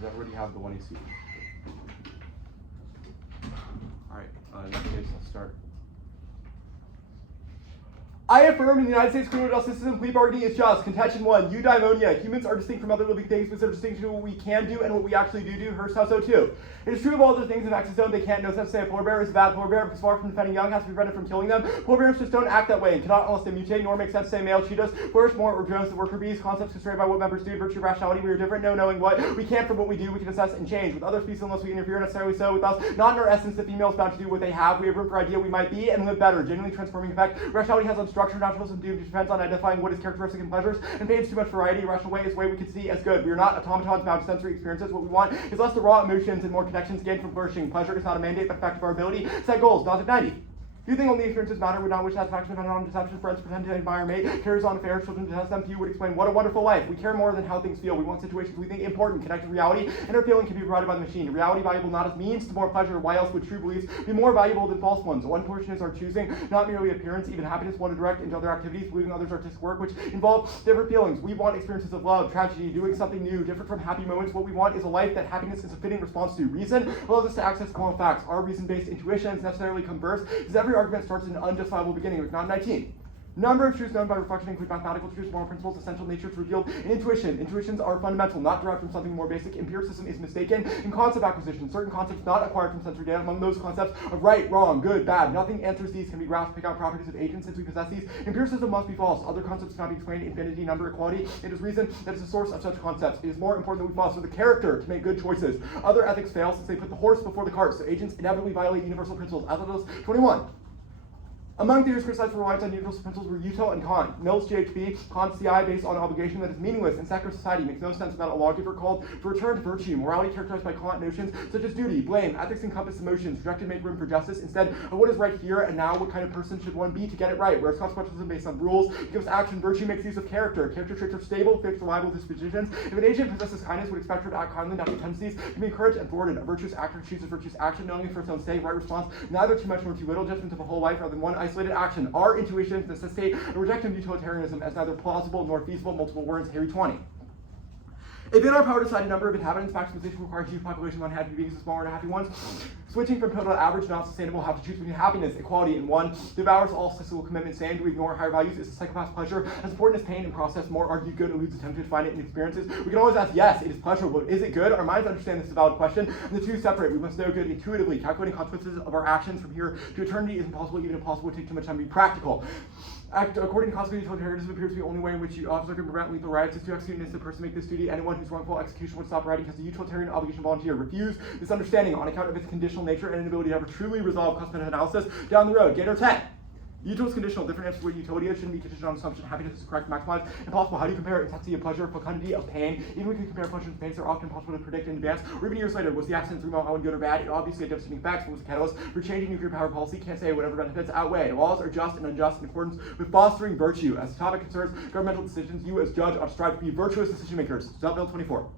Does everybody have the 1AC? Alright, in that case, let's start. I affirm in the United States criminal justice system, plea bargaining is just. Contention 1, Eudaimonia. Humans are distinct from other living things, but there's a distinction in what we can do and what we actually do. Hurst says so too. It is true of all other things, if X's don't, they can't. No sense to say a polar bear is a bad polar bear, because far from defending young has to be prevented from killing them. Polar bears just don't act that way and cannot unless they mutate, nor make sense to say male cheetahs, flourish more, or drones that work for bees. Concepts constrained by what members do, virtue, rationality, we are different, no knowing what. We can't from what we do, we can assess and change. With other species, unless we interfere necessarily so with us, not in our essence, the female is bound to do what they have. We have room for idea we might be and live better. Genuinely transforming effect. Rationality has on structure, naturalism, doom, depends on identifying what is characteristic and pleasures, and pains too much variety. Rational way is way we can see as good. We are not automatons bound to sensory experiences. What we want is less the raw emotions and more connections gained from flourishing. Pleasure is not a mandate, but a fact of our ability. Set goals, not at 90. Do you think only experiences matter? Would not wish satisfaction dependent on deception. Friends pretend to admire mate. Carries on affairs, children to test them. Few would explain what a wonderful life. We care more than how things feel. We want situations we think important, connected to reality, and our feeling can be provided by the machine. Reality valuable not as means to more pleasure. Why else would true beliefs be more valuable than false ones? One portion is our choosing, not merely appearance. Even happiness want to direct into other activities, believing others' artistic work, which involve different feelings. We want experiences of love, tragedy, doing something new, different from happy moments. What we want is a life that happiness is a fitting response to. Reason allows us to access moral facts. Our reason-based intuitions necessarily come first, because every argument starts in an unjustifiable beginning, with not 19. Number of truths known by reflection include mathematical truths, moral principles, essential natures revealed in intuition. Intuitions are fundamental, not derived from something more basic. Empiricism is mistaken in concept acquisition. Certain concepts not acquired from sensory data. Among those concepts of right, wrong, good, bad. Nothing answers these can be grasped. Pick out properties of agents since we possess these. Empiricism must be false. Other concepts cannot be explained. Infinity, number, equality. It is reason that is the source of such concepts. It is more important that we foster the character to make good choices. Other ethics fail since they put the horse before the cart. So agents inevitably violate universal principles. Ethicals 21. Among theories criticized for reliance on universal principles were Util and Kant. Mill's GHB, Kant's CI based on obligation that is meaningless in secular society, makes no sense without a lawgiver called for return to virtue. Morality characterized by Kant notions such as duty, blame, ethics encompass emotions, rejected make room for justice instead of what is right here and now, what kind of person should one be to get it right, whereas consequentialism based on rules gives action, virtue makes use of character. Character traits are stable, fixed, reliable dispositions. If an agent possesses kindness, would expect her to act kindly, natural tendencies can be encouraged and thwarted. A virtuous actor chooses virtuous action, knowingly for its own sake, right response, neither too much nor too little, judgment of a whole life rather than one isolated action. Our intuitions necessitate a rejection of utilitarianism as neither plausible nor feasible. Multiple words, Harry 20. If in our power to decide a number of inhabitants, maximization requires huge population of unhappy beings and smaller and happy ones. Switching from total to average, not sustainable, have to choose between happiness, equality, and one. Devours all statistical commitment, saying to ignore higher values is a psychopath's pleasure. As important as pain and process, more argued good eludes attempt to define it in experiences. We can always ask, yes, it is pleasurable. Is it good? Our minds understand this is a valid question, and the two separate. We must know good intuitively. Calculating consequences of our actions from here to eternity is impossible, even impossible, would take too much time to be practical. According to classical utilitarianism, appears to be the only way in which the officer can prevent lethal riots is to execute an innocent person make this duty. Anyone whose wrongful execution would stop rioting has a utilitarian obligation to volunteer. Refuse this understanding on account of its conditional nature and inability to ever truly resolve cost-benefit analysis down the road. Gator 10. Util is conditional. Different answers to what utility is shouldn't be conditioned on assumption. Happiness is correct, maximized. Impossible. How do you compare intensity of pleasure, fecundity of pain? Even we can compare pleasure and pain, so they're often impossible to predict in advance. Or even years later, was the accident 3 mile good or bad? It obviously had devastating effects, but was the catalyst for changing nuclear power policy? Can't say whatever benefits outweigh. Laws are just and unjust in accordance with fostering virtue. As the topic concerns governmental decisions, you as judge ought to strive to be virtuous decision makers. Bill 24.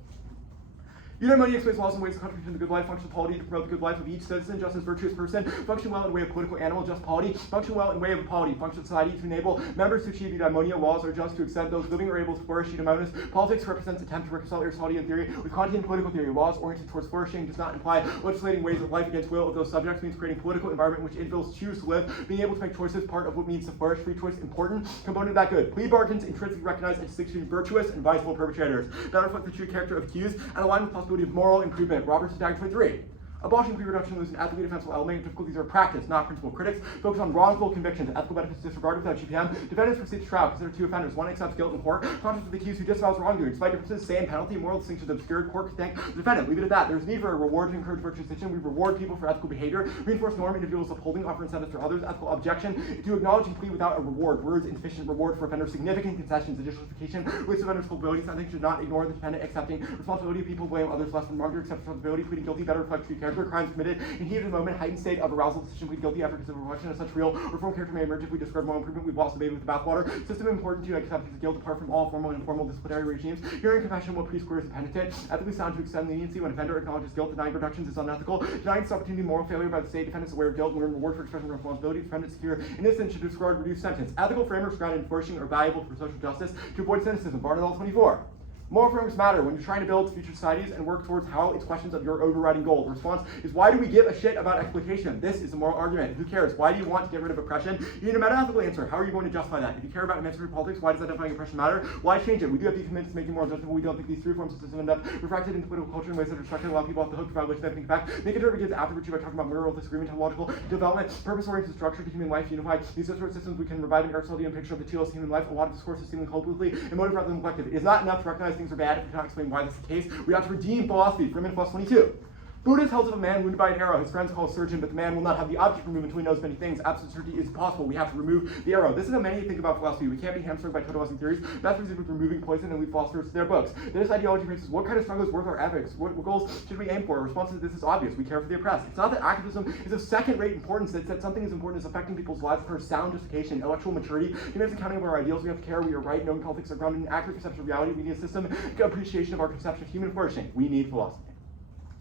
Eudaimonia explains laws and ways of contribution to the good life, functional polity to promote the good life of each citizen, just as virtuous person, function well in the way of political animal, just polity, function well in the way of polity, function society to enable members to achieve eudaimonia. Laws are just to extend those living are able to flourish eudaimonias. Politics represents attempt to reconcile Aristotelian in theory with Kantian political theory. Laws oriented towards flourishing does not imply legislating ways of life against will of those subjects, means creating political environment in which individuals choose to live, being able to make choices, part of what means to flourish. Free choice, important component of that good. Plea bargains intrinsically recognize a distinction between virtuous and viceable perpetrators that reflect the true character of accused and align with the possibility of moral improvement. Roberts Tag 23. Abolishing plea reduction loses an ethically defensible element. Difficulties are practice, not principle. Critics focus on wrongful convictions. Ethical benefits disregarded without GPM. Defendants proceed to trial, consider two offenders. One accepts guilt in court. Contrast with the accused who disavows wrongdoing. Despite differences, same penalty, moral distinctions obscured. Court could thank the defendant. Leave it at that. There's need for a reward to encourage virtuous decision. We reward people for ethical behavior. Reinforce norm individuals upholding, offer incentives for others. Ethical objection to acknowledging plea without a reward. Words insufficient reward for offenders. Significant concessions. The justification waste offenders' culpability. Something should not ignore the defendant accepting responsibility. People blame others less than wrongdoer. Accept responsibility. Pleading guilty better reflects true character. Crimes committed in heat of the moment, heightened state of arousal, decision, plead guilty after considered reflection of such real reform character may emerge if we discard moral improvement. We've lost the baby with the bathwater. System important to acceptance of guilt apart from all formal and informal disciplinary regimes. Hearing compassion will presquare as a penitent. Ethically sound to extend leniency when offender acknowledges guilt. Denying reductions is unethical. Denying this opportunity moral failure by the state. Defendants aware of guilt and reward for expression of responsibility. Defendants secure innocence should disregard reduced sentence. Ethical frameworks grounded in flourishing are valuable for social justice to avoid cynicism. Barnwell 24. Moral frameworks matter when you're trying to build future societies and work towards how it's questions of your overriding goal. The response is, why do we give a shit about exploitation? This is a moral argument. Who cares? Why do you want to get rid of oppression? You need a meta-ethical answer. How are you going to justify that? If you care about emancipatory politics, why does identifying oppression matter? Why change it? We do have to be committed to making more judgment, but we don't think these three forms of system end up refracted into political culture in ways that are destructive, allow people off the hook for violation of anything fact. Make it begins after virtue by talking about moral disagreement, logical development, purpose-oriented structure to human life, unify these disparate systems. We can revive an Aristotelian picture of the telos human life. A lot of discourse is seemingly hopelessly emotive rather than collective. It is not enough to recognize things are bad if we cannot explain why this is the case. We have to redeem philosophy. Freeman plus 22. Buddha tells of a man wounded by an arrow. His friends call a surgeon, but the man will not have the object removed until he knows many things. Absolute certainty is possible. We have to remove the arrow. This is how many think about philosophy. We can't be hamstrung by totalizing theories. That's the reason with removing poison and leave philosophers to their books. This ideology raises what kind of struggle is worth our ethics? What goals should we aim for? Our response to this is obvious. We care for the oppressed. It's not that activism is of second-rate importance. It's that something as important as affecting people's lives for sound justification, intellectual maturity, humanity accounting of our ideals. We have to care. We are right. Knowing politics are grounded in accurate conception of reality. We need a system, appreciation of our conception of human flourishing. We need philosophy.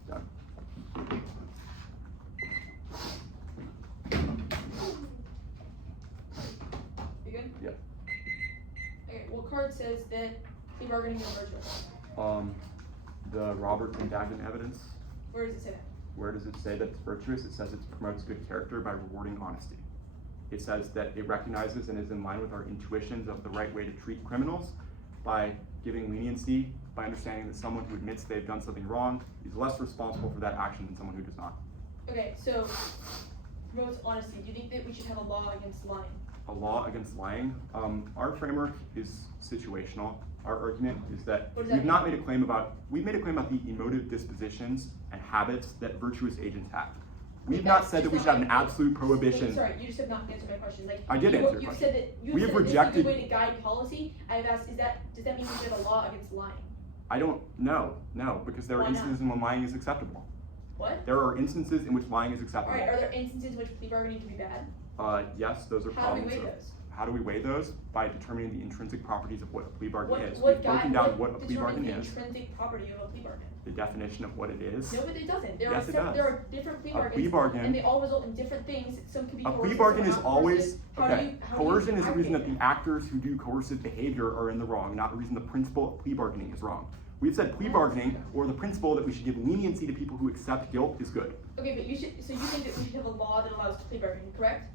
Done. You good? Yeah. Okay, what card says that plea bargaining is virtuous? The Roberts and Dagan evidence. Where does it say that? Where does it say that it's virtuous? It says it promotes good character by rewarding honesty. It says that it recognizes and is in line with our intuitions of the right way to treat criminals by giving leniency, by understanding that someone who admits they've done something wrong is less responsible for that action than someone who does not. Okay, so promotes honesty. Do you think that we should have a law against lying? A law against lying? Our framework is situational. Our argument is that we've not made a claim about, we've made a claim about the emotive dispositions and habits that virtuous agents have. We've not said that we should have an absolute prohibition. Sorry, you just have not answered my question. Like, I did answer your question. You've said that we have rejected. This is a good way to guide policy. I've asked, does that mean we should have a law against lying? I don't know, no, because there are instances in when lying is acceptable. What? There are instances in which lying is acceptable. All right, are there instances in which plea bargaining can be bad? Yes, those are problems. How do we weigh those? How do we weigh those? By determining the intrinsic properties of what a plea bargain is. What We've broken down what a plea bargain is. The intrinsic property of a plea bargain? The definition of what it is. No, but it doesn't. There are different plea bargains, plea bargain, and they all result in different things. Some can be coercive. A plea bargain is always, okay, coercion is the reason that the it? actors who do coercive behavior are in the wrong, not the reason the principle of plea bargaining is wrong. We've said plea bargaining, or the principle that we should give leniency to people who accept guilt, is good. Okay, but you think that we should have a law that allows plea bargaining, correct?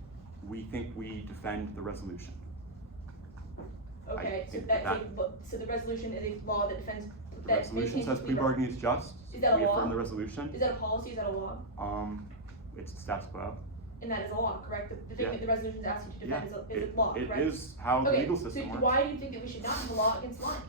We think we defend the resolution. Okay, so the resolution is a law that defends. The resolution says plea bargaining is just. Is that a law? We affirm the resolution. Is that a policy? Is that a law? It's a status quo. And that is a law, correct? The thing that the resolution is asking you to defend is a law, correct? It is how the legal system works. So why do you think that we should not have a law against lying?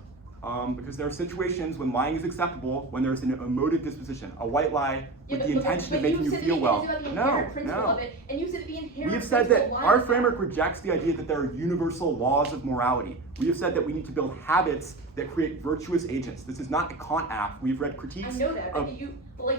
Because there are situations when lying is acceptable when there's an emotive disposition, a white lie with the intention of making you feel well. No. And you said that the inherent we have said that our framework rejects the idea that there are universal laws of morality. We have said that we need to build habits that create virtuous agents. This is not a Kant app. We've read critiques. I know that, but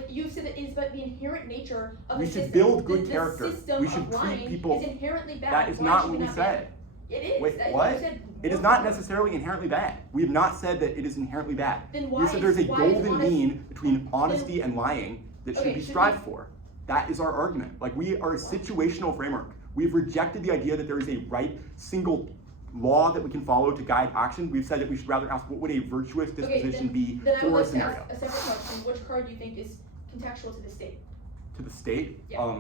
you said that it is about the inherent nature of we should build good character. We should treat people. Is inherently bad. That is not what we said. It is. Wait, what? It is not necessarily inherently bad. We have not said that it is inherently bad. Then why we said there's a golden mean between honesty and lying that should be strived for. That is our argument. Like, we are a situational framework. We've rejected the idea that there is a right single law that we can follow to guide action. We've said that we should rather ask what would a virtuous disposition be for a scenario. A separate question. Which card do you think is contextual to the state? To the state? Yeah.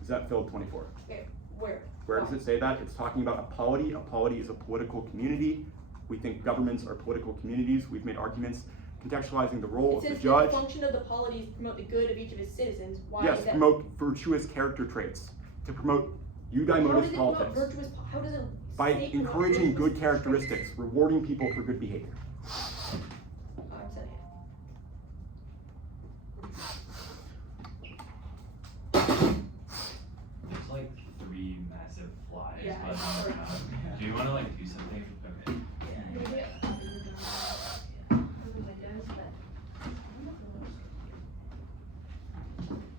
Is that filled 24? Okay, where? Where does it say that? It's talking about a polity. A polity is a political community. We think governments are political communities. We've made arguments contextualizing the role of the judge. The function of the polity is to promote the good of each of its citizens. Why yes, is that? Promote virtuous character traits. To promote Eudaimonia politics. How does it by encouraging good characteristics, rewarding people for good behavior. I'm saying it. There's like 3 massive flies. Yeah, Do you want to like do something? Okay.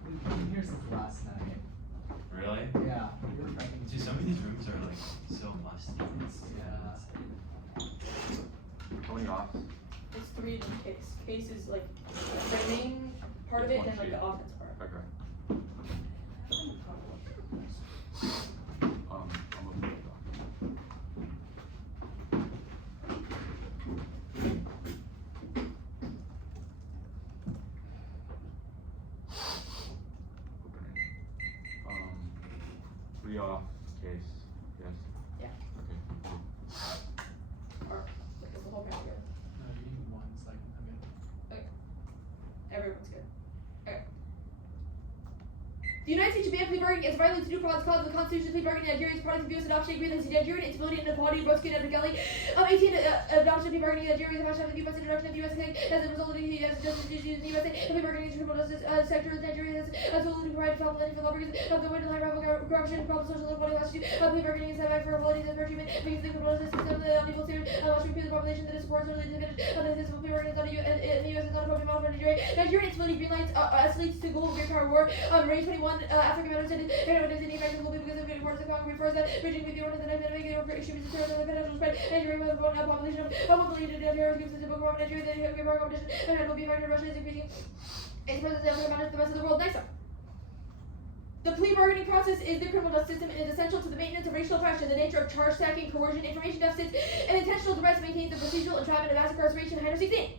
We've been here since last night. Really? Yeah. Dude, some of these rooms are like so musty. How many offs? It's 3 in the case. Case is like the main part of it and like the offense part. Okay. I'm be off case. Yes. Yeah. Okay. Cool. Or like the whole panel together. No, you need one, so I'm good. Everyone's good. Okay. The United States should ban plea bargaining as a violence to due process clause of the Constitution. Plea bargaining in Nigeria is product of U.S. adoption agreement that Nigerian instability and inequality both skewed under Kelly. 18 adoption plea bargaining in Nigeria is a fashion of the U.S. introduction of the U.S. Code as a result of the U.S. justice issues in the USA. The plea bargaining is criminal justice sector of Nigeria has totally provided for for lawmakers of the way to high level corruption, problem social inequality, latitude. Plea bargaining is a for abilities and for treatment because the criminal justice system of the unequal standard must repeat the population that is supports or disadvantaged. The physical plea bargaining in the U.S. is not a appropriate model for Nigeria. Nigerian instability green lights escalates to global great power war. Ray 21 African American Canada does any effect globally because of the reports of Congress refers that bridging with the order that I've made over extremist terror and the potential spread. Nigeria will vote a population of 1 billion terrorists gives us a book of Nigeria that you have more competition and will be affected. Russia is increasing its presence and manage the rest of the world. Next up. The plea bargaining process is the criminal justice system and is essential to the maintenance of racial oppression, the nature of charge stacking, coercion, information deficits, and intentional duress maintains the procedural entrapment of mass incarceration. 116.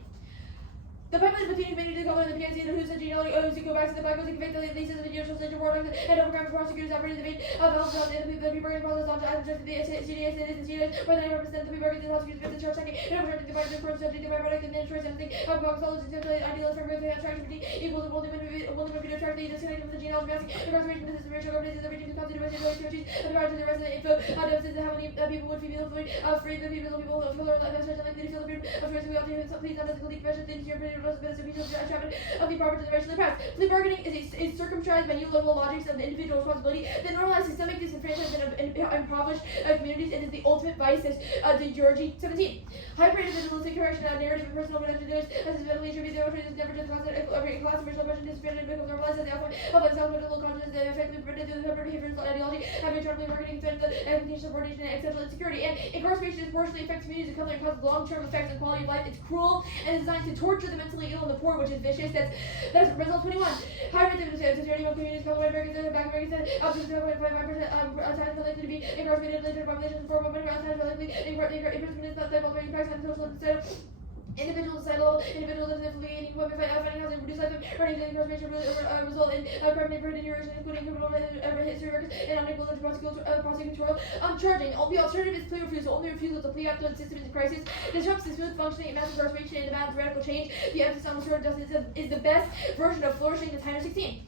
The pipeline between community government and the PNC whose genealogy owes to go back to the black was convicted of leases of the judicial stage of war and overcome prosecutors operating the vein of health and the plea bargaining process on to adjust the CDS and CDS where they represent the plea bargaining the prosecutors against the charge second and overturn the department for subject to my product and then choice everything of box all essentially ideals for growth and abstraction equals to only when we attract the disconnect from the genealogy massing incarceration business and racial governance is the region to constitute the churches and regard to the rest of the info deficits how many people would feel free the people of color especially likely to feel the freedom of choice we all do please not as a colleague profession things here pretty much entrapment of the property of the racially oppressed. Plea bargaining is circumscribed by neoliberal logics of the individual responsibility that normalize systemic disenfranchisement of impoverished communities and is the ultimate vice as the Georgie 17. Hybrid individualistic correction narrative of personal protection as is readily attributed to the never just class and racial oppression disadvantage becomes normalized as the outcome of the self-critical consciousness that effectively printed through the behavioral ideology having tried plea bargaining threatens the expectation of subordination and accidental insecurity. And incarceration disproportionately affects communities of color and causes long-term effects on quality of life. It's cruel and is designed to torture the mentally ill and the poor, which is vicious. That's result 21. High rates of security among communities, color Americans, black Americans, up to 0.55% times likely to be incarcerated later population for 1.5 times likely imprisonment is not stable impacts on social and societal. Individuals level, individuals that fleeing finding housing, reduce life earnings and incarceration result in crime neighborhood injuries, including criminal history records and unequal prosecutorial charging. The alternative is plea refusal. Only refusal to plea after the system is in crisis disrupts the smooth functioning and mass incarceration and demands radical change. The emphasis on restorative justice is the best version of flourishing the time of 16.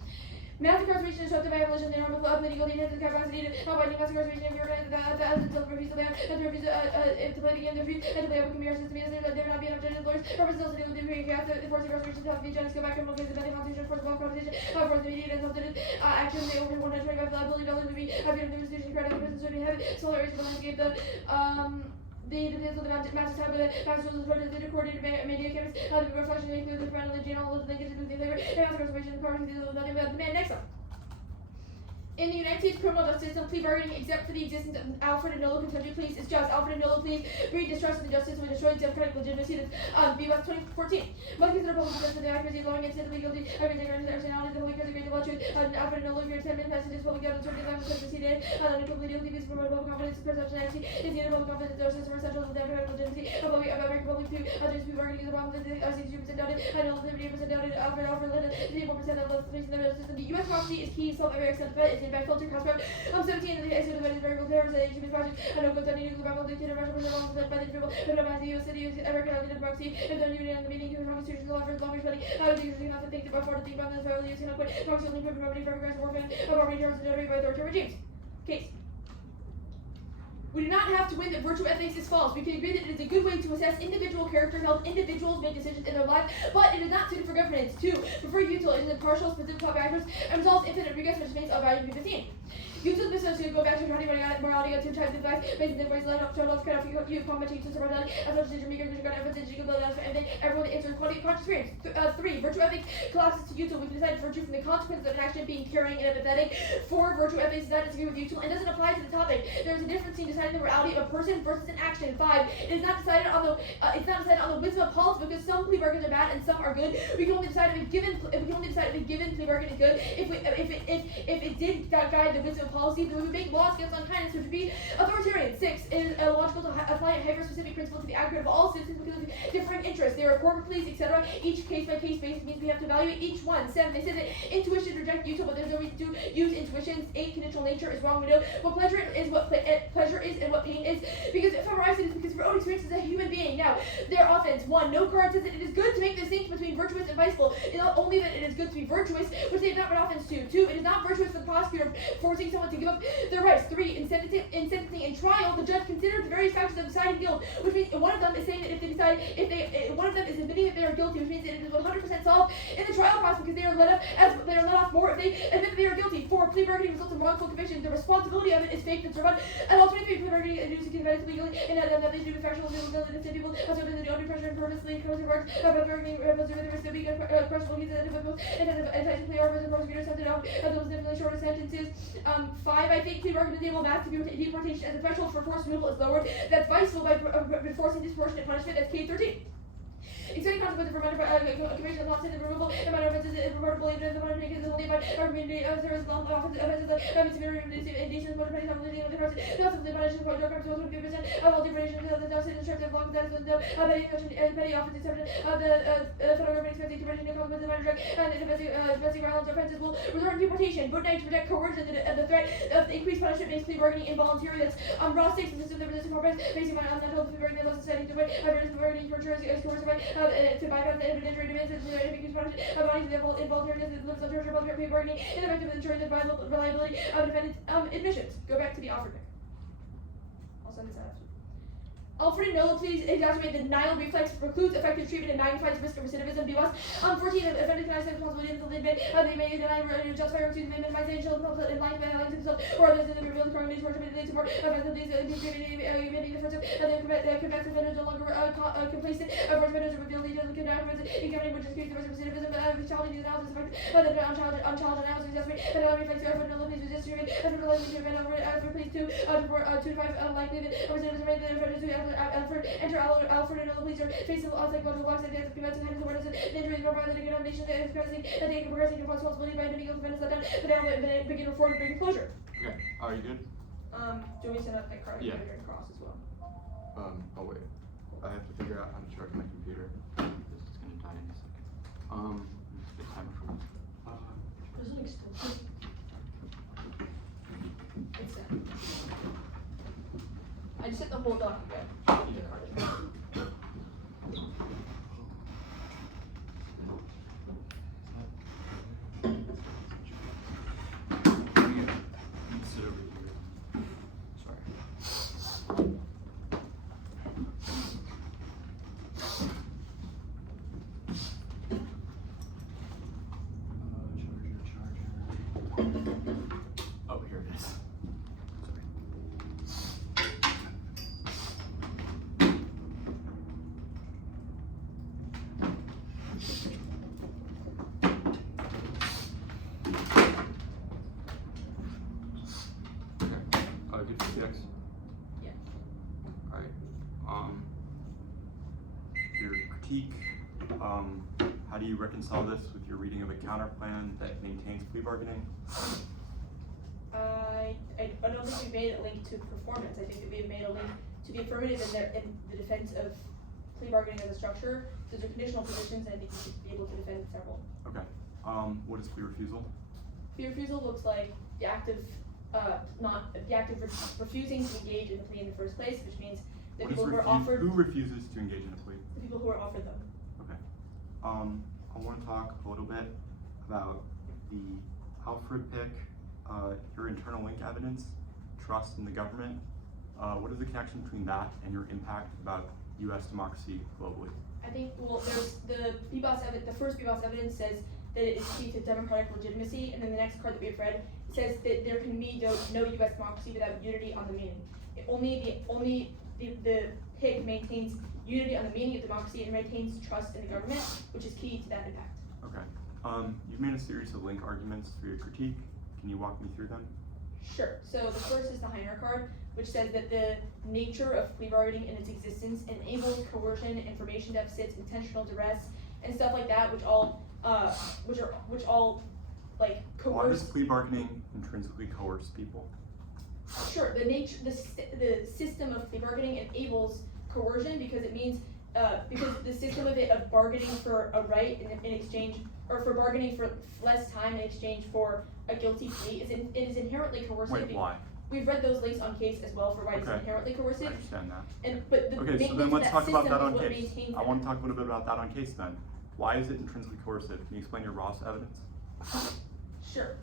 Mass incarceration is disrupted by abolition and normal political needs and capacity to not binding mass incarceration if you're going to until refuse to ban and to refuse to play the game, to refuse and to play open community system because there will not be enough judges and lawyers. Purposes also deal with the chaos that force incarceration to have the judges go back criminal cases defending constitution force of competition force the immediate and self-defense action they over $125 billion to be happy to the institution credit the prison serving heavy solar areas of the landscape the details of the master tab with the master rules of the coordinated media cameras, the reflection include the friend of the general linkages with the flavor, and mass incarceration, the carbon, nothing about the man. Next up. In the United States criminal justice system, plea bargaining, except for the existence of Alford and Nolo contempt pleas, is just. Alford and Nolo pleas breed distrust in the justice and destroy democratic legitimacy. BUS 2014. Most consider public justice the accuracy of law against the guilty. Everything is personality, the holy the great devotion. Alford and Nolo, your 10 minute messages, public evidence, certain language, such as CDA, and completely guilty, promote public confidence, perception, and is the public confidence, the system essential to democratic legitimacy. American public to others plea bargaining is a problem that 62% doubted, and Nolo 38% doubted. Alford led 84% of the place in the system. The U.S. democracy is key, self-aware, except for it's in fact filter, cross 17 the exit of the variable terrors that human project and no continuity to the dictator Russia was along by the dribble but by the US city is ever connected to proxy if the union and the meaning of the constitution law for long money I would usually not to think about for to think about the fairly using quit proxy only for remedy for aggressive warfare about terrors generated by authoritarian regimes. Case. We do not have to win that virtue ethics is false. We can agree that it is a good way to assess individual character and help individuals make decisions in their life, but it is not suited for governance. 2. Prefer util is impartial, specific top actors, and resolves infinite regrets, which makes value 15. Util business to go back to morality of 2 types of advice, based on the ways line up, show love, kind of you commenting to morality, as much as decision makers, you got evidence, you can build that, and then everyone answers quality conscious experience. 3. Virtue ethics collapses to util. We can decide virtue from the consequences of an action being caring and empathetic. 4. Virtue ethics does not disagree with util and doesn't apply to the topic. There is a difference in deciding the morality of a person versus an action. 5. It is not decided on the wisdom of policy because some plea bargains are bad and some are good. We can only decide if a given plea bargain is good if it did guide the wisdom of policy, then we would make laws against unkindness, which would be authoritarian. 6. It is illogical to apply a hyper-specific principle to the aggregate of all citizens because of differing interests. They are corporate pleas, etc. Each case-by-case basis means we have to evaluate each one. 7, they said that intuition reject use of what there's no reason to use intuitions. 8, conditional nature is wrong. We know what pleasure is, what pleasure is, and what pain is. Because if I'm it is because of our own experience as a human being. Now, their offense. 1, no card says that it is good to make the distinction between virtuous and viceful. It's not only that it is good to be virtuous, which they have not been offense to. 2, it is not virtuous for the prosecutor forcing someone to give up their rights. 3, in sentencing and trial, the judge considered the various factors of deciding guilt, which means one of them is saying that one of them is admitting that they are guilty, which means that it is 100% solved in the trial process because they are let off more if they admit that they are guilty. 4, plea bargaining results in wrongful conviction. The responsibility of it is fake and survived. And all 23, plea bargaining induces convinced legally and nothing to do with factual illegality and people also under pressure and purposely closing works about bargaining the risk of being questionable cases and enticing plea offers and prosecutors have to know those definitely shorter sentences. 5, I think plea bargaining enable mass deportation as a threshold for forced removal is lowered. That's viceful by enforcing disproportionate punishment. That's K13. Extending consequences for minor conviction of law and removal and minor offenses is reportable even if the minor is only by our community service law offenses like having severe indecent motor penalties on the person. The also the punishment for drug crimes was 50% of all deportations of the Dawson instructive law that is no petty offense exception of the federal government expecting to bring in consequences of minor drug and domestic violence offenses will result in deportation. Vote 9 to protect coercion and the threat of increased punishment makes plea bargaining involuntary. That's Raw 6 the system that resisting corporate facing on untold plea bargaining laws society to avoid plea bargaining torture as coercive to bypass the evidentiary demands of the increased punishment of bodies the involuntariness that lives on torture while plea bargaining ineffective in ensuring the reliability of defendant's admissions. Go back to the Alford pick. I'll send this out after. Alford and Nolo please exacerbate the denial reflex, precludes effective treatment, and magnifies risk of recidivism. B. 14, offenders can accept responsibility until they admit they may deny justify or excuse they minimize the initial in line with themselves or others in the revealed crime is worship they support offensive admitting the first of the convicted offenders no longer complacent of offenders are revealed details of conduct examining which is the risk of recidivism challenging the analysis effect unchallenged analysis exacerbate and reflex Alford and Nolo please resist treatment and for likely to prevent over please 2 to 5 likelihood of recidivism rate the offenders who Alford enter Alford and Nolo please are facing psychological blocks and death prevents and awareness and injuries brought by the denomination that is present that they can progress and responsibility by admitting guilt offenders let down but now begin reform and bring closure. Okay. Are you good? Do you want me to send up that card? Yeah. And cross as well. Oh wait. I have to figure out how to charge my computer. This is gonna die in a second. Get timer for this. There's an extension. It's that. I just hit the whole document. Sit over here. Sorry. Oh, here it is. Sorry. Okay. Good for CX. Yeah. Alright. Your critique. How do you reconcile this with your reading of a counterplan that maintains plea bargaining? I don't think we've made it linked to performance. I think that we've made a link to the affirmative in the defense of plea bargaining as a structure. Those are conditional positions, and I think we should be able to defend several. Okay. What is plea refusal? Plea refusal looks like the act of refusing to engage in the plea in the first place, which means the people who are offered. Who refuses to engage in a plea? The people who are offered them. Okay. I want to talk a little bit about the Alford pick, your internal link evidence, trust in the government. What is the connection between that and your impact about U.S. democracy globally? I think, well, there's the BBOS evidence, the first BBOS evidence says that it is key to democratic legitimacy, and then the next card that we've read says that there can be no U.S. democracy without unity on the meaning. The PIC maintains unity on the meaning of democracy and maintains trust in the government, which is key to that impact. Okay. You've made a series of link arguments for your critique. Can you walk me through them? Sure. So the first is the Heiner card, which says that the nature of plea bargaining and its existence enables coercion, information deficits, intentional duress, and stuff like that, which all like coerce. Why does plea bargaining intrinsically coerce people? Sure. The system of plea bargaining enables coercion because it means because the system of bargaining for a right in exchange, or for bargaining for less time in exchange for a guilty plea is inherently coercive. Wait, why? We've read those links on case as well for why it's Okay. inherently I coercive. understand that. But the Okay, so maintenance then of let's that talk about system that is on what case. maintains I it. want to talk a little bit about that on case then. Why is it intrinsically coercive? Can you explain your Ross evidence? Sure.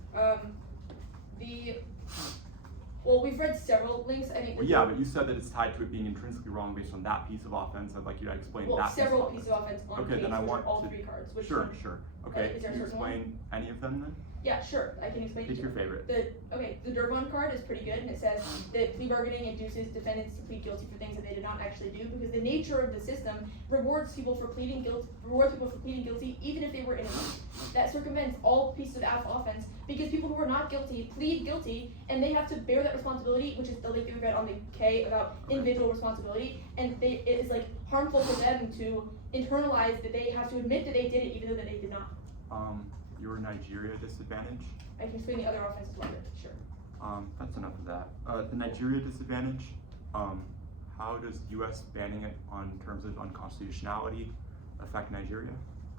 Well, we've read several links. I think. Well, yeah, but you said that it's tied to it being intrinsically wrong based on that piece of offense. I'd like you to explain Well, that several piece pieces of offense on Okay, case, then I which want are all to- 3 cards. Which Sure, one? sure. Okay, is there can you a certain one? explain any of them then? Yeah, sure. I can explain. Pick each your one. favorite. The Durban card is pretty good, and it says that plea bargaining induces defendants to plead guilty for things that they did not actually do, because the nature of the system rewards people for pleading guilty even if they were innocent. That circumvents all pieces of offense, because people who are not guilty plead guilty, and they have to bear that responsibility, which is the link that we read on the K about individual responsibility, and it is like harmful for them to internalize that they have to admit that they did it even though that they did not. Your Nigeria disadvantage. I can explain the other offense as well, but sure. That's enough of that. The Nigeria disadvantage, how does US banning it on terms of unconstitutionality affect Nigeria?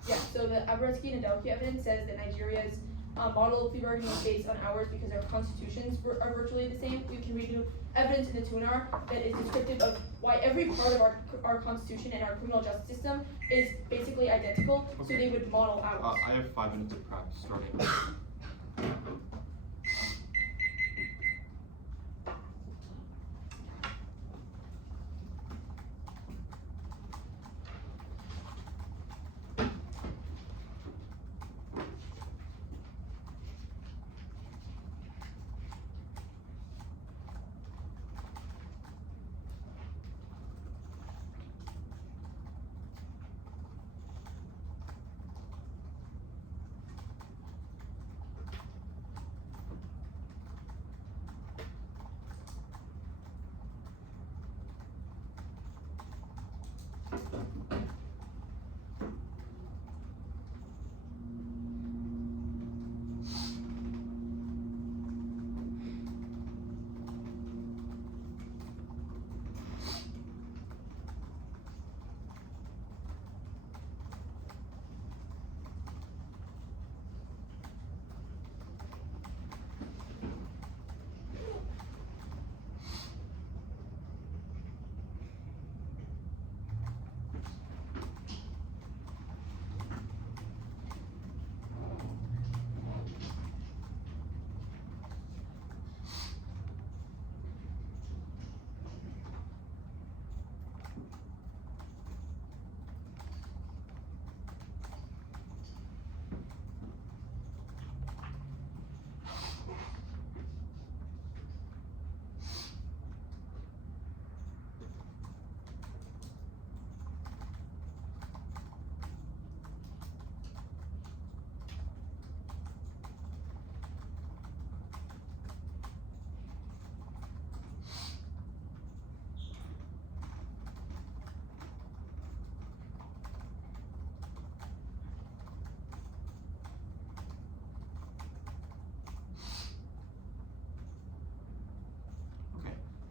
Yeah, so the Aberetsky and Adelki evidence says that Nigeria's model of plea bargaining is based on ours because our constitutions are virtually the same. We can read you evidence in the Tunar that is descriptive of why every part of our constitution and our criminal justice system is basically identical, so they would model ours. I have 5 minutes of practice starting.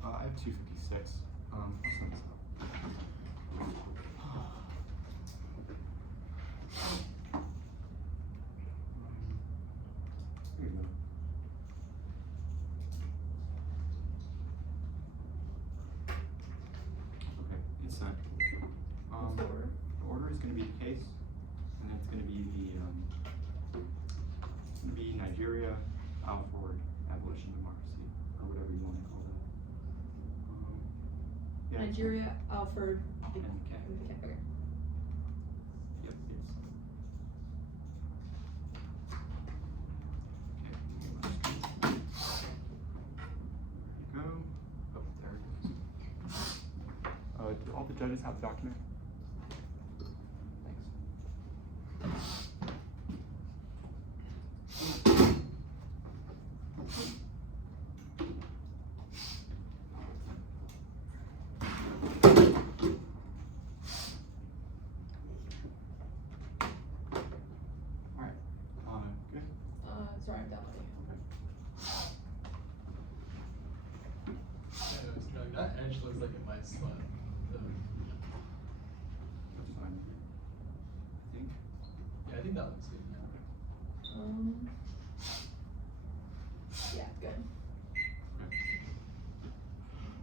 I have 256. I'll send this out. There you go. Okay, it's sent. What's the order? The order is going to be the case, and it's going to be it's going to be Nigeria, Alford, Abolition, Democracy, or whatever you want to call that. Yeah, it's Nigeria, Alford, And K. okay. Yep, it's. Okay, there you go. Oh, there it is. Do all the judges have the document? Thanks. Sorry, I'm downloading. That edge looks like it might split. that looks good, yeah. Yeah, good.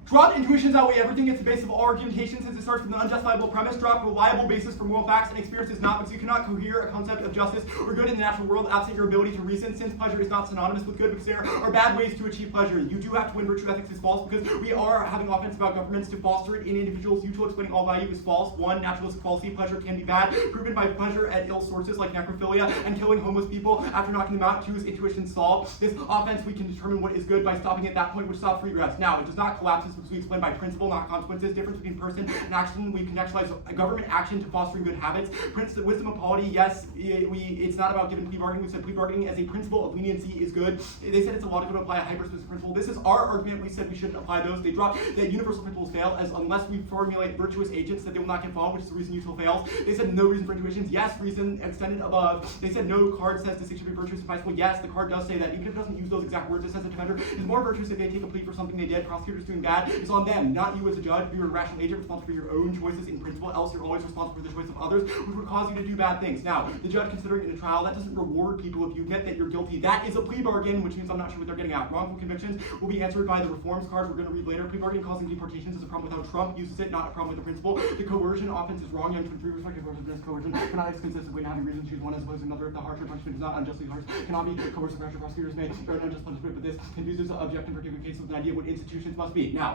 Drop intuitions outweigh everything. It's the basis of all argumentation since it starts from an unjustifiable premise. Drop reliable basis for moral facts and experience is not, because you cannot cohere a concept of justice or good in the natural world absent your ability to reason, since pleasure is not synonymous with good, because there are bad ways to achieve pleasure. You do have to win virtue ethics is false, because we are having offense about governments to foster it in individuals. Mutual explaining all value is false. One, naturalistic fallacy, pleasure can be bad, proven by pleasure at ill sources like necrophilia and killing homeless people after knocking them out. Two is intuition solved. This offense, we can determine what is good by stopping at that point, which stops regress. Now, it does not collapse because we explain by principle, not consequences. Difference between person and action, we contextualize a government action to fostering good habits. Wisdom of polity, yes, it's not about giving plea bargaining. We said plea bargaining as a principle of leniency is good. They said it's illogical to apply a hyper-specific principle. This is our argument. We said we shouldn't apply those. They dropped that universal principles fail as unless we formulate virtuous agents that they will not get followed, which is the reason usual fails. They said no reason for intuitions. Yes, reason extended above. They said no card says distinction between virtuous and viceable. Yes, the card does say that. Even if it doesn't use those exact words, it says the defender is more virtuous if they take a plea for something they did. Prosecutors doing bad is on them, not you as a judge. You're a rational agent responsible for your own choices in principle, else you're always responsible for the choice of others, which would cause you to do bad things. Now, the judge considering in a trial, that doesn't reward people if you admit that you're guilty. That is a plea bargain, which means I'm not sure what they're getting at. Wrongful convictions will be answered by the reforms card we're going to read later. Plea bargain causing deportations is a problem with how Trump uses it, not a problem with the principle. The coercion offense is wrong. Young 23 respective versus against coercion cannot exist consistently in having reason to choose one as opposed to another. If the harsher punishment is not unjustly harsh, cannot be coercive pressure. Prosecutors may earn unjust punishment, but this confuses the object in particular cases with an idea of what institutions must be. Now,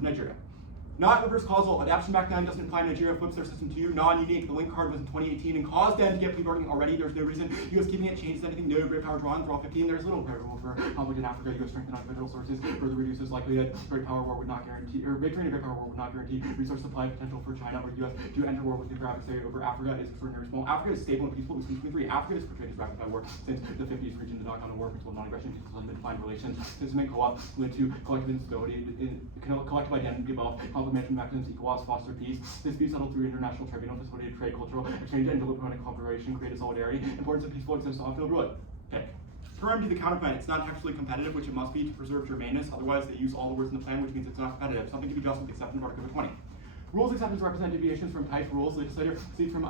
Nigeria. Not reverse causal. Adaptation back then doesn't imply Nigeria flips their system to you. Non-unique. The link card was in 2018 and caused them to get plea bargaining already. There's no reason US keeping it changes anything. No great power drawn for all 15. There's little credit rule for conflict in Africa. US strengthen individual sources further reduces likelihood. Great power war would not guarantee, or victory in a great power war would not guarantee resource supply potential for China or US to enter war with nuclear adversary over Africa is extraordinarily small. Africa is stable and peaceful between 23. Africa is portrayed as ravaged by war since the 50s. Region did not come to war. Principle of non-aggression. People have been defined relations. System and co-op led to collective instability. Collective identity above. Conflict management mechanisms equal foster peace. This peace settled through international tribunal, facilitated trade, cultural exchange, and diplomatic cooperation, created solidarity. Importance of peaceful existence on field rule. Okay. Term to the counterplan, it's not textually competitive, which it must be to preserve germaneness. Otherwise, they use all the words in the plan, which means it's not competitive. Something to be just with the exception of Article 20. Rules acceptance represent deviations from type rules. Legislator seek from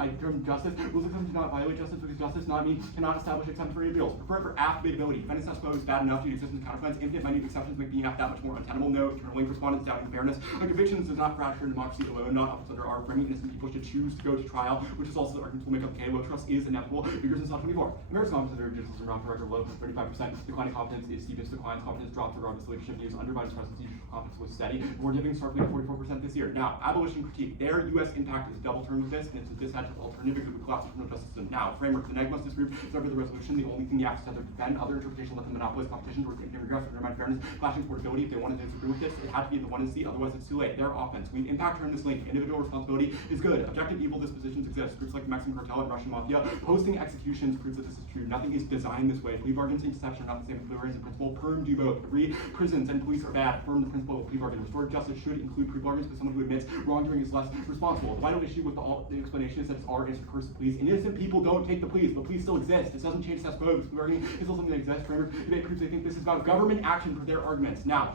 justice. Rules acceptance do not violate justice because justice not mean cannot establish exceptions for appeals. Prefer for apt debatability. Defendants not suppose bad enough due to existence of counterplans. Infinite minute exceptions make being apt that much more untenable. No eternal link respondents doubting fairness. A convictions does not fracture democracy alone. Not operates under our framing. Innocent people should choose to go to trial, which is also the arguments will make up the case. Low trust is inevitable. Figures in Slot 24. American officers are judicial and for record low 35%. Declining confidence is steepest. Declines confidence drops regardless of leadership news. Under Biden's presidency, confidence was steady. We're giving sharply 44% this year. Now, abolition critique. Their U.S. impact is double termed with this, and it's a disadvantageous alternative to the collapse of the criminal justice system. Now, framework. The neg must disprove over the resolution. The only thing the acts have to defend. Other interpretation let them monopolize competition towards infinite regress, undermine fairness, clashing portability. If they wanted to disagree with this, it had to be in the 1 and C, otherwise it's too late. Their offense. We impact term this link. Individual responsibility is good. Objective evil dispositions exist. Groups like the Mexican cartel and Russian mafia posting executions proves that this is true. Nothing is designed this way. Plea bargains and deception are not the same as plea bargains in principle. Perm do both. Agree. Prisons and police are bad. Affirm the principle of plea bargain. Restorative justice should include plea bargains, but someone who admits wrongdoing is less responsible. The vital issue with the explanation is that it's our answer to coercive pleas. Innocent people don't take the pleas, but pleas still exist. This doesn't change status quo. Plea bargaining is still something that exists. Framework debate proves they think this is about government action for their arguments. Now,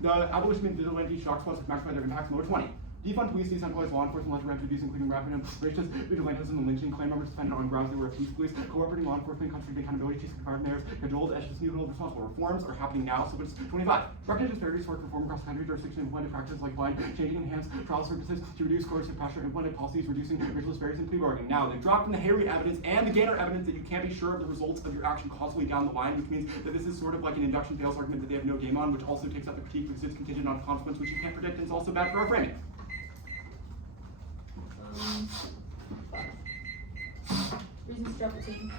the abolition of vigilante shock squads have maximized their impacts. Lower 20. Defund police, decentralized law enforcement, less rapid abuse, including rapid and racist vigilantism and lynching. Claim members defended on grounds they were peace police. Cooperating law enforcement, country accountability, chiefs of mayors, cajoled, as just new and responsible. Reforms are happening now, so it's 25. Recognize disparities for reform across the country, jurisdiction, implemented practices like blind, changing enhanced trial services to reduce coercive pressure, implemented policies reducing racial disparities and plea bargaining. Now, they've dropped in the Harriet evidence and the Gaynor evidence that you can't be sure of the results of your action causally down the line, which means that this is sort of like an induction fails argument that they have no game on, which also takes up the critique because it's contingent on consequence, which you can't predict, and it's also bad for our framing. 5. Reasons to drop the team.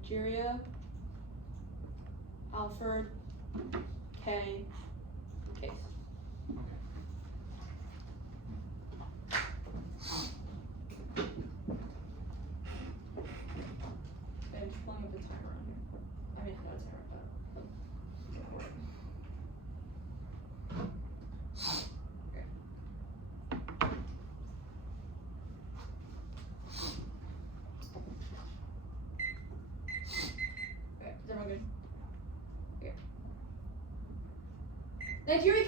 Nigeria, Alford, K, case. I'm just pulling up the timer on here. I mean, not a timer, but okay. Okay, is everyone good? Okay. Nigeria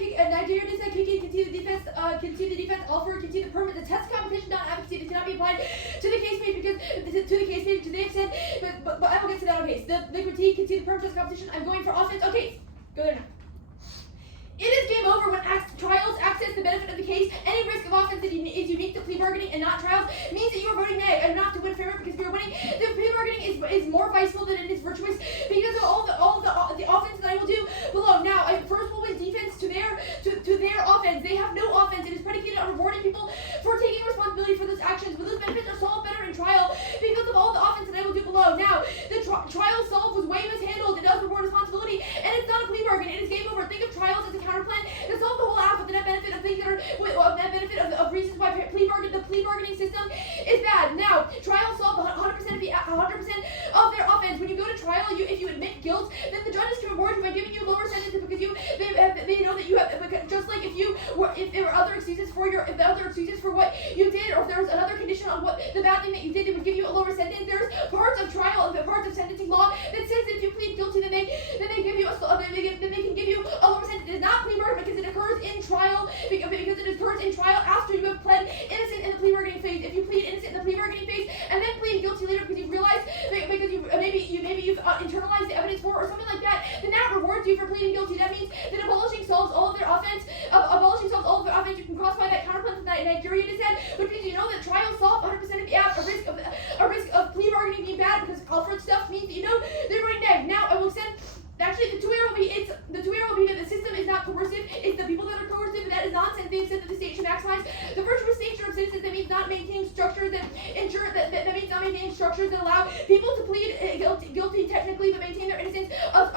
does not continue the defense, Alford, continue the permit, the test competition, not advocacy, this cannot be applied to the case page because, to the extent, but I will get to that on case. The critique, continue the permit, test competition, I'm going for offense, okay, go there now. It is game over when trials access the benefit of the case. Any risk of offense that is unique to plea bargaining and not trials means that you are voting nay and not to win fair because you're winning. The plea bargaining is more viceful than it is virtuous because of all the offense that I will do below. Now, I first will win defense to their offense. They have no offense. It is predicated on rewarding people for taking responsibility for those actions, but those benefits are solved better in trial because of all the offense that I will do below. Now, the trial solved was way mishandled. It does reward responsibility, and it's not a plea bargain. It is game over. Think of trials as a counterplan to solve the whole app with the net benefit of things that are net benefit of reasons why the plea bargaining system is bad. Now, trials solve 100% of their offense. When you go to trial, if you admit guilt, then the judges can reward you by giving you lower sentences because they know that you have, just like if there were other excuses for what you did, or if there was another condition on what the bad thing that you did, they would give you a lower sentence. There's parts of trial and parts of sentencing law that says that if you plead guilty, then they give you then they can give you a lower sentence. It is not plea bargaining because it occurs in trial after you have pled innocent in the plea bargaining phase. If you plead innocent in the plea bargaining phase and then plead guilty later because you've realized because you've internalized the evidence for or something like that, then that rewards you for pleading guilty. That means that abolishing solves all of their offense. You can crossify that counterplan that Nigeria just said, which means you know that trials solve 100% of the app. A risk of plea bargaining being bad because Alfred stuff means that you know they're going neg. Now I will send. Actually, the two-error will be that the system is not coercive. It's the people that are coercive, and that is nonsense. They've said that the state should maximize the virtuous nature of citizens. That means not maintaining structures that ensure that means not maintaining structures that allow people to plead guilty technically, but maintain their innocence and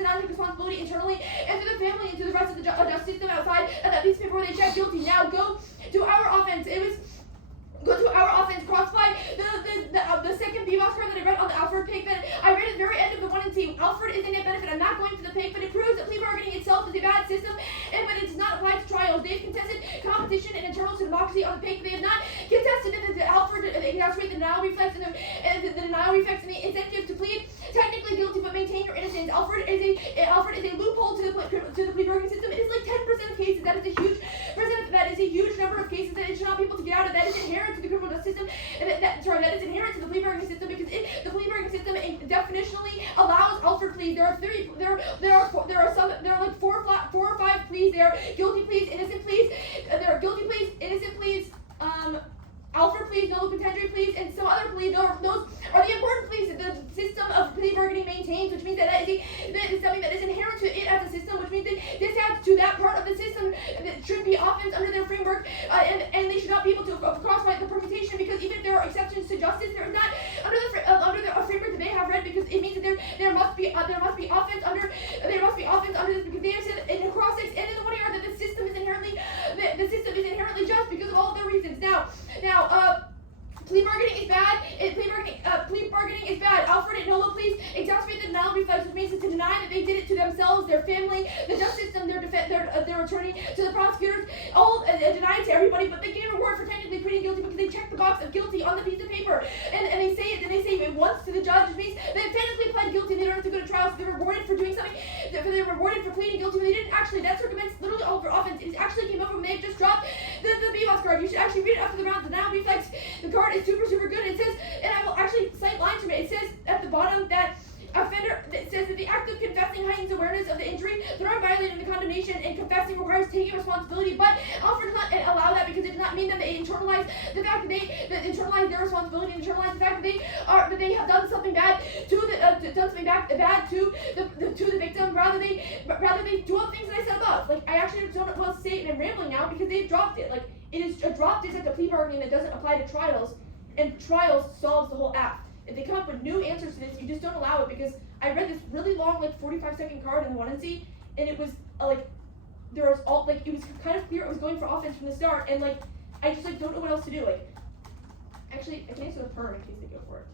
not take responsibility internally and to the family and to the rest of the justice system outside of that piece of paper where they check guilty. Now go to our offense. Crossify the second B-box card that I read on the Alford pig that I read at the very end of the 1 and 2. Alford is a net benefit. I'm not going for the pig, but it proves that plea bargaining itself is a bad system, but it does not apply to trials. They've contested competition and internal to democracy on the pig. They have not contested that the Alford exacerbate the denial reflex and the denial reflex and the incentive to plead technically guilty but maintain your innocence. Alford is a loophole to the plea bargaining system. It is like 10% of cases. That is a huge number of cases that it should not be able to get out of. That is inherent to the criminal justice system. That is inherent to the plea bargaining system because the plea bargaining system definitionally allows Alford pleas. There are like four or five pleas. There are guilty pleas, innocent pleas. There are guilty pleas, innocent pleas, Alford pleas, Nolo contendere pleas, and some other pleas. Those are the important pleas that the system of plea bargaining maintains, which means that is something that is inherent to it as a system, which means that this adds to that part of the system that should be offense under their framework, and they should not be able to crosswrite the permutation because even if there are exceptions to justice, there is not under the framework that they have read because it means that there must be offense under this because they have said in the cross-ex and in the 1 ER that the system is inherently just because of all of their reasons. Now, plea bargaining is bad. Plea bargaining is bad. Alford and Nolo pleas exacerbate the denial reflex, which means to deny that they did it to themselves, their family, the justice system, their attorney, to the prosecutors, all deny it to everybody. But they gain reward for technically pleading guilty because they check the box of guilty on the piece of paper, and they say it once to the judge, which means they technically pled guilty. They don't have to go to trial, so they're rewarded for doing something. They're rewarded for pleading guilty when they didn't actually. That circumvents literally all of their offense. It actually came over when they just dropped the B-box card. You should actually read it after the round. The denial reflex. The card is super good. It says, and I will actually cite lines from it. It says at the bottom that it says that the act of confessing heightens awareness of the injury, throwing violating the condemnation, and confessing requires taking responsibility. But Alford does not allow that because it does not mean that they internalize the fact that they internalize their responsibility, and internalize the fact that they have done something bad to the victim. Rather they do all the things that I said above. Like I actually don't want to say it, and I'm rambling now because they've dropped it. Like it is a drop this at the plea bargaining that doesn't apply to trials. and trials solves the whole app. If they come up with new answers to this, you just don't allow it, because I read this really long, like 45-second card in the 1NC, and it was like, there was all, like, it was kind of clear it was going for offense from the start, and like, I just like don't know what else to do. Like, actually, I can answer the perm in case they go for it.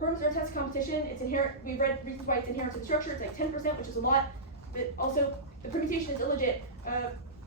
Perms are a test competition. It's inherent. We've read reasons why it's inherent to the structure. It's like 10%, which is a lot, but also the permutation is illegit.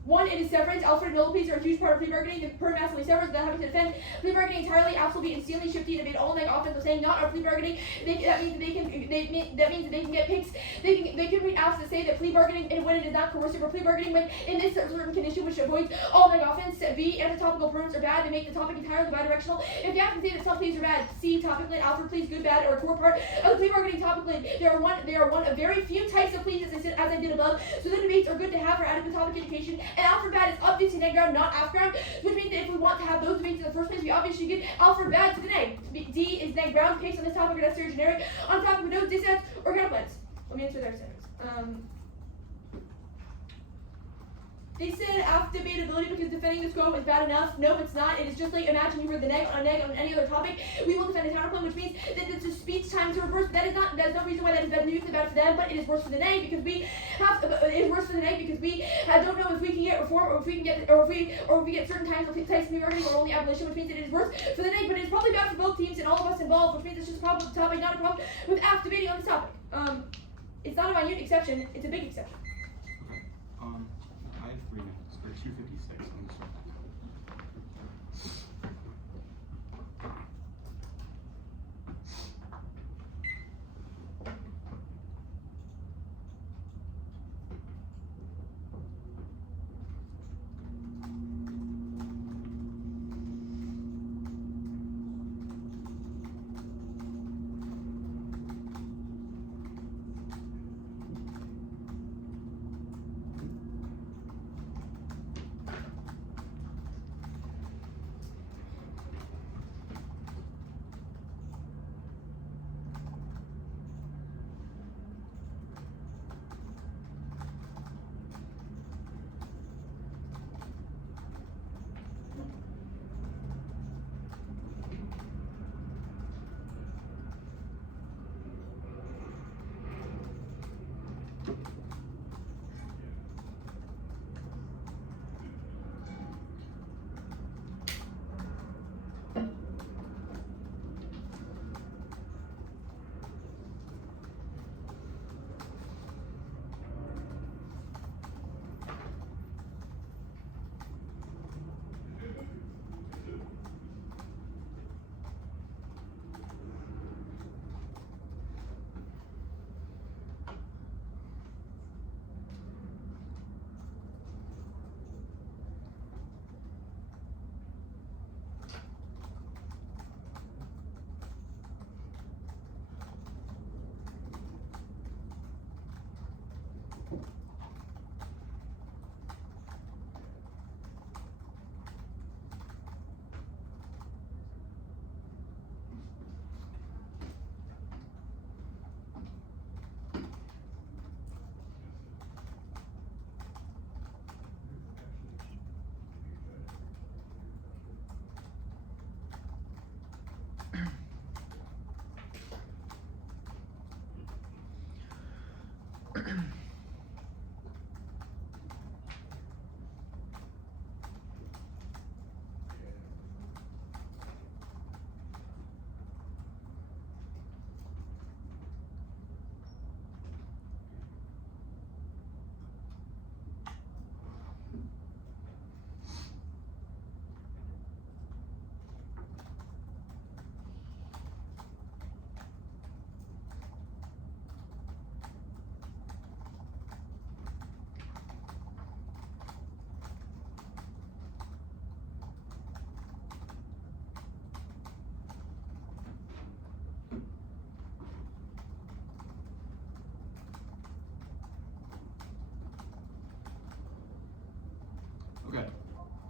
One, it is severance. Alford and Nolo pleas are a huge part of plea bargaining. The perm massively severs without having to defend. Plea bargaining entirely, absolutely insanely shifty, and made all night offense of saying not our plea bargaining. That means that they can get picks. They can read apps that say that plea bargaining and when it is not coercive or plea bargaining when in this certain condition which avoids all night offense. B, antitopical perms are bad. They make the topic entirely bidirectional. If the app can say that some pleas are bad, C, topic lit, Alford pleas good, bad, or a core part of the plea bargaining topic lit. They are one of very few types of pleas as I did above. So the debates are good to have for adequate topic education. And Alford bad is obviously neg ground, not off ground, which means that if we want to have those debates in the first place, we obviously give Alford bad to the neg. D is neg ground. Case on this topic are necessary generic. On topic with no dissets or counterpoints. Let me answer their sentence. They said after debatability because defending the scope is bad enough. No, it's not. It is just like imagine you were the neg on any other topic. We will defend a counterpoint, which means that the speech time to reverse. That is no reason why that is bad for them, but it is worse for the neg because we have. It is worse for the neg because we don't know if we can get reform or if we can get if we get certain types of plea bargaining or only abolition, which means that it is worse for the neg, but it is probably bad for both teams and all of us involved, which means it's just a problem with the topic, not a problem with after debating on this topic. It's not a minute exception. It's a big exception. I have 3 minutes for 256 on this one.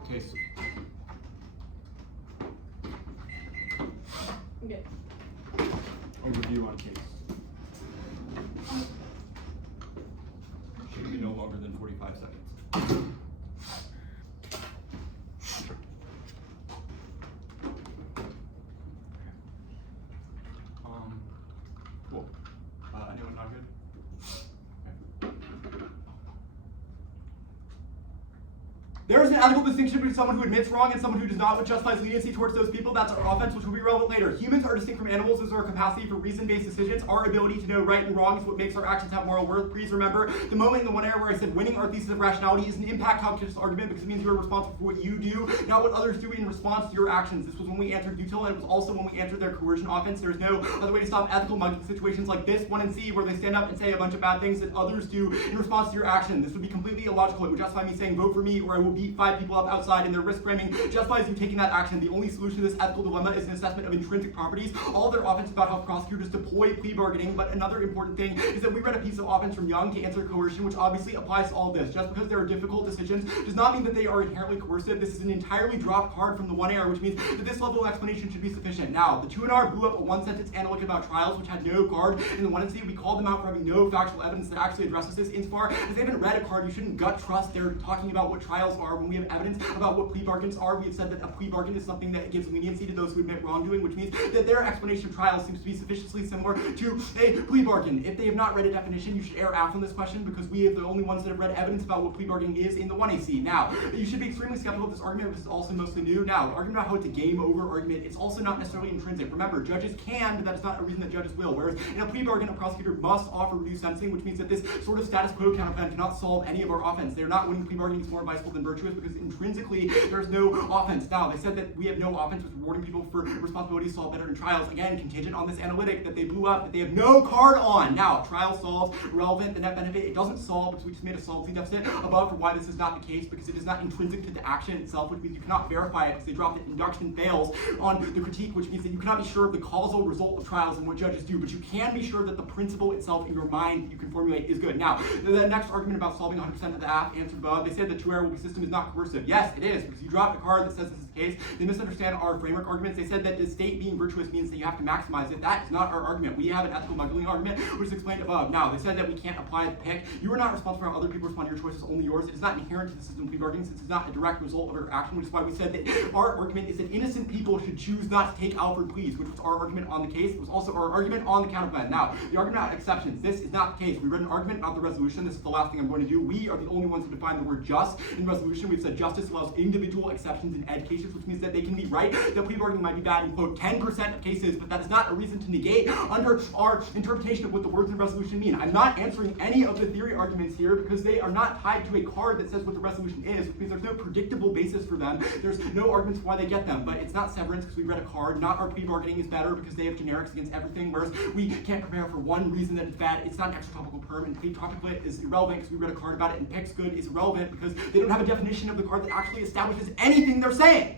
Case. Okay. Overview on case. Should be no longer than 45 seconds. There is an ethical distinction between someone who admits wrong and someone who does not, which justifies leniency towards those people. That's our offense, which will be relevant later. Humans are distinct from animals as our capacity for reason-based decisions. Our ability to know right and wrong is what makes our actions have moral worth. Please remember, the moment in the one area where I said winning our thesis of rationality is an impact calculus argument because it means you are responsible for what you do, not what others do in response to your actions. This was when we answered util, and it was also when we answered their coercion offense. There's no other way to stop ethical mugging situations like this one and C, where they stand up and say a bunch of bad things that others do in response to your action. This would be completely illogical. It would justify me saying vote for me or I will beat 5 people up outside, and their risk framing justifies you taking that action. The only solution to this ethical dilemma is an assessment of intrinsic properties. All their offense about how prosecutors deploy plea bargaining, but another important thing is that we read a piece of offense from Young to answer coercion, which obviously applies to all this. Just because there are difficult decisions does not mean that they are inherently coercive. This is an entirely dropped card from the 1AR, which means that this level of explanation should be sufficient. Now, the 2NR blew up a one-sentence analytic about trials, which had no card in the 1C. We called them out for having no factual evidence that actually addresses this. Insofar as they haven't read a card, you shouldn't gut trust they're talking about what trials are when we have evidence about what plea bargains are. We have said that a plea bargain is something that gives leniency to those who admit wrongdoing, which means that their explanation of trials seems to be sufficiently similar to a plea bargain. If they have not read a definition, you should err out on this question because we are the only ones that have read evidence about what plea bargaining is in the 1AC. Now, you should be extremely skeptical of this argument because it's also mostly new. Now, the argument about how it's a game over argument, it's also not necessarily intrinsic. Remember, judges can, but that's not a reason that judges will. Whereas in a plea bargain, a prosecutor must offer reduced sentencing, which means that this sort of status quo counterplan cannot solve any of our offense. They're not winning plea bargaining is more advisable than virtuous because intrinsically there's no offense. Now, they said that we have no offense with rewarding people for responsibilities solved better in trials. Again, contingent on this analytic that they blew up, that they have no card on. Now, trial solves relevant, the net benefit, it doesn't solve because we just made a solvency deficit above for why this is not the case because it is not intrinsic to the action itself, which means you cannot verify it because they dropped it. Induction fails on the critique, which means that you cannot be sure of the causal result of trials and what judges do, but you can be sure that the principle itself in your mind that you can formulate is good. Now, the next argument about solving 100% of the app answered above, they said the 2-error will be system is not coercive. Yes, it is, because you dropped a card that says this is the case. They misunderstand our framework arguments. They said that the state being virtuous means that you have to maximize it. That is not our argument. We have an ethical muggling argument, which is explained above. Now, they said that we can't apply the pick. You are not responsible for how other people respond to your choices, only yours. It is not inherent to the system of plea bargaining since it's not a direct result of your action, which is why we said that our argument is that innocent people should choose not to take Alford pleas, which was our argument on the case. It was also our argument on the counterplan. Now, the argument about exceptions. This is not the case. We read an argument about the resolution. This is the last thing I'm going to do. We are the only ones who define the word just in resolution. We've said justice allows individual exceptions in ed cases, which means that they can be right, that plea bargaining might be bad in, quote, 10% of cases, but that is not a reason to negate under our interpretation of what the words in the resolution mean. I'm not answering any of the theory arguments here because they are not tied to a card that says what the resolution is, which means there's no predictable basis for them. There's no arguments for why they get them, but it's not severance because we read a card. Not our plea bargaining is better because they have generics against everything, whereas we can't prepare for one reason that it's bad. It's not an extra topical perm, and plea topical is irrelevant because we read a card about it, and pick's good is irrelevant because they don't have a definition of the card that actually establishes anything they're saying.